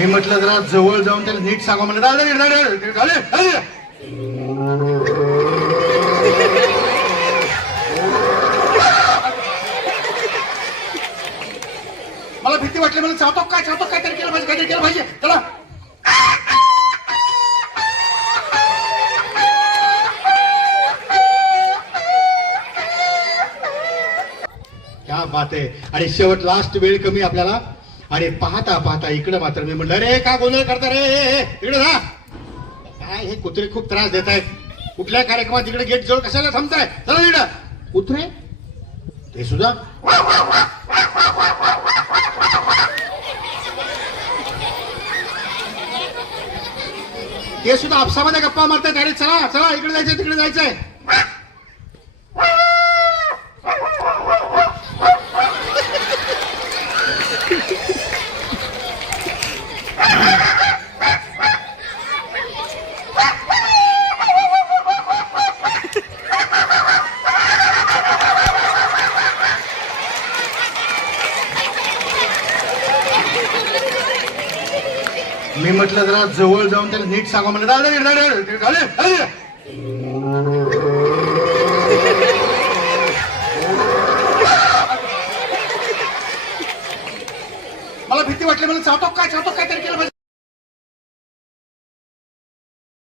मी म्हटलं जरा जवळ जाऊन त्याला नीट सांगा म्हणलं मला भीती वाटली म्हणून चावतो काय तरी केलं पाहिजे काहीतरी केलं पाहिजे चला क्या बात आहे. आणि शेवट लास्ट वेळ कमी आपल्याला आणि पाहता पाहता इकडे मात्र मी म्हणलं रे का गोंधळ करता रे इकडे जा काय हे कुत्रे खूप त्रास देत आहेत कुठल्या कार्यक्रमात इकडे गेट जवळ कशाला थांबताय चला इकडं कुत्रे ते सुद्धा ते सुद्धा आपसामध्ये गप्पा मारतात अरे चला चला इकडे जायचंय तिकडे जायचंय मी म्हटलं जरा जवळ जाऊन त्याला नीट सांगा म्हणलं मला भीती वाटली म्हणून चावतो काय तरी केलं पाहिजे